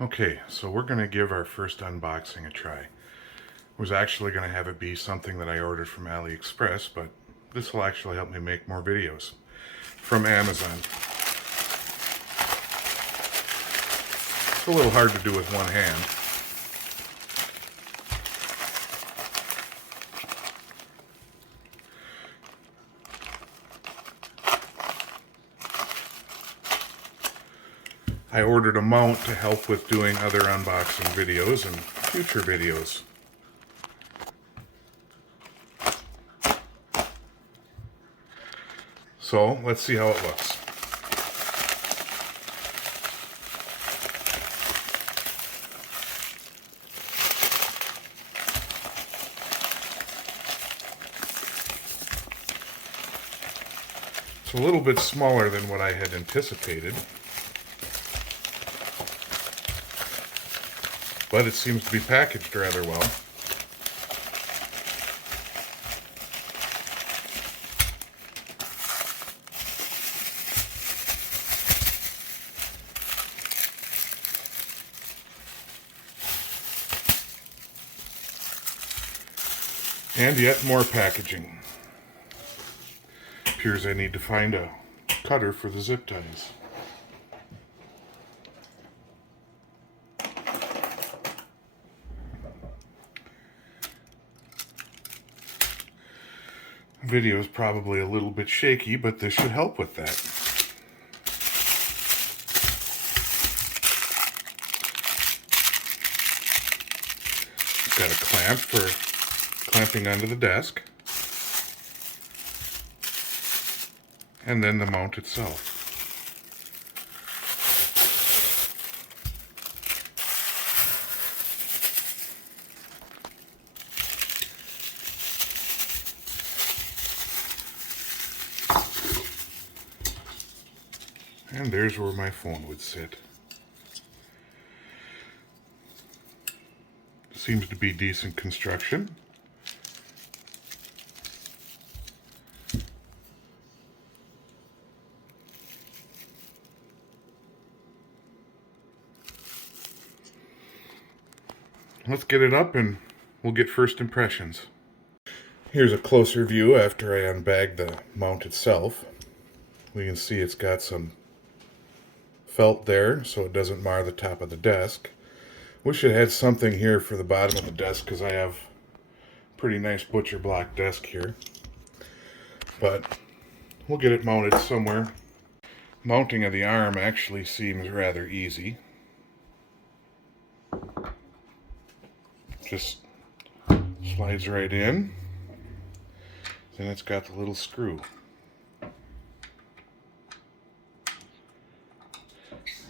Okay, so we're going to give our first unboxing a try. I was actually going to have it be something that I ordered from AliExpress, but this will actually help me make more videos from Amazon. It's a little hard to do with one hand. I ordered a mount to help with doing other unboxing videos and future videos. So let's see how it looks. It's a little bit smaller than what I had anticipated, but it seems to be packaged rather well. And yet more packaging. Appears I need to find a cutter for the zip ties. Video is probably a little bit shaky, but this should help with that. It's got a clamp for clamping onto the desk, and then the mount itself. And there's where my phone would sit. Seems to be decent construction. Let's get it up and we'll get first impressions. Here's a closer view after I unbag the mount itself. We can see it's got some felt there so it doesn't mar the top of the desk. Wish it had something here for the bottom of the desk because I have a pretty nice butcher block desk here. But we'll get it mounted somewhere. Mounting of the arm actually seems rather easy. Just slides right in. Then it's got the little screw.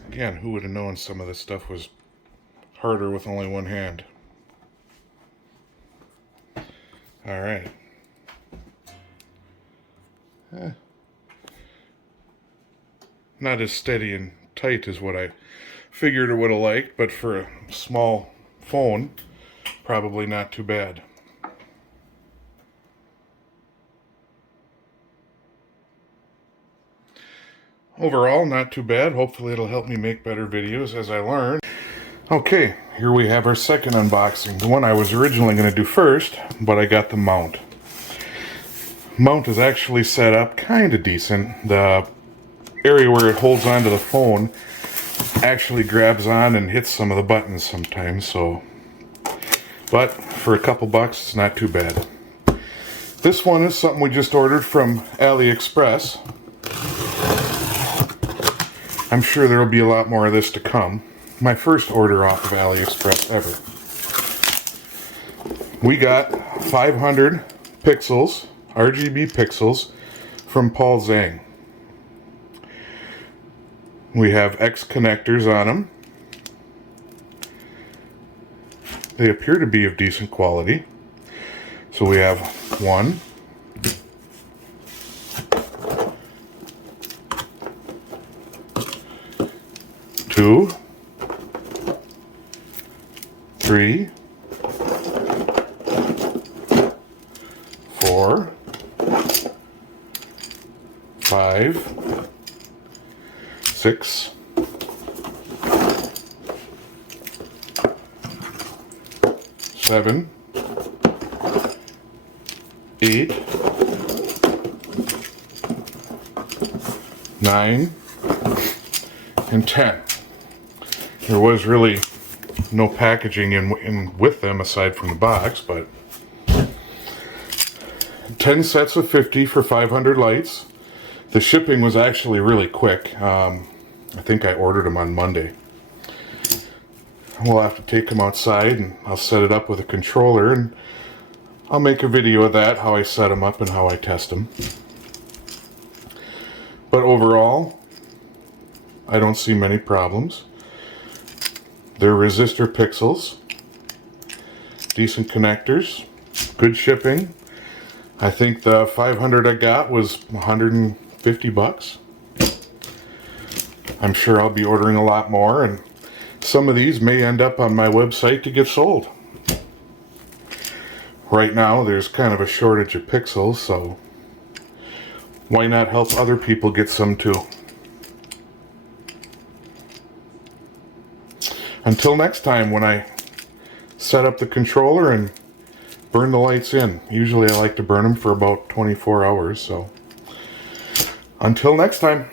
Again, who would have known some of this stuff was harder with only one hand? Alright. Not as steady and tight as what I figured I would have liked, but for a small phone, probably not too bad. Overall, not too bad. Hopefully it'll help me make better videos as I learn. Okay, here we have our second unboxing. The one I was originally going to do first, but I got the mount. Mount is actually set up kind of decent. The area where it holds onto the phone actually grabs on and hits some of the buttons sometimes, so... But for a couple bucks, it's not too bad. This one is something we just ordered from AliExpress. I'm sure there will be a lot more of this to come. My first order off of AliExpress ever. We got 500 pixels, RGB pixels, from Paul Zhang. We have X connectors on them. They appear to be of decent quality. So we have 1, 2, 3, 4, 5, 6, 7, 8, 9, and 10. There was really no packaging in with them aside from the box, but 10 sets of 50 for 500 lights. The shipping was actually really quick. I think I ordered them on Monday. We'll have to take them outside and I'll set it up with a controller, and I'll make a video of that, how I set them up and how I test them. But overall, I don't see many problems. They're resistor pixels, decent connectors, good shipping. I think the 500 I got was 150 bucks. I'm sure I'll be ordering a lot more, and some of these may end up on my website to get sold. Right now there's kind of a shortage of pixels, so why not help other people get some too? Until next time, when I set up the controller and burn the lights in. Usually I like to burn them for about 24 hours, so until next time.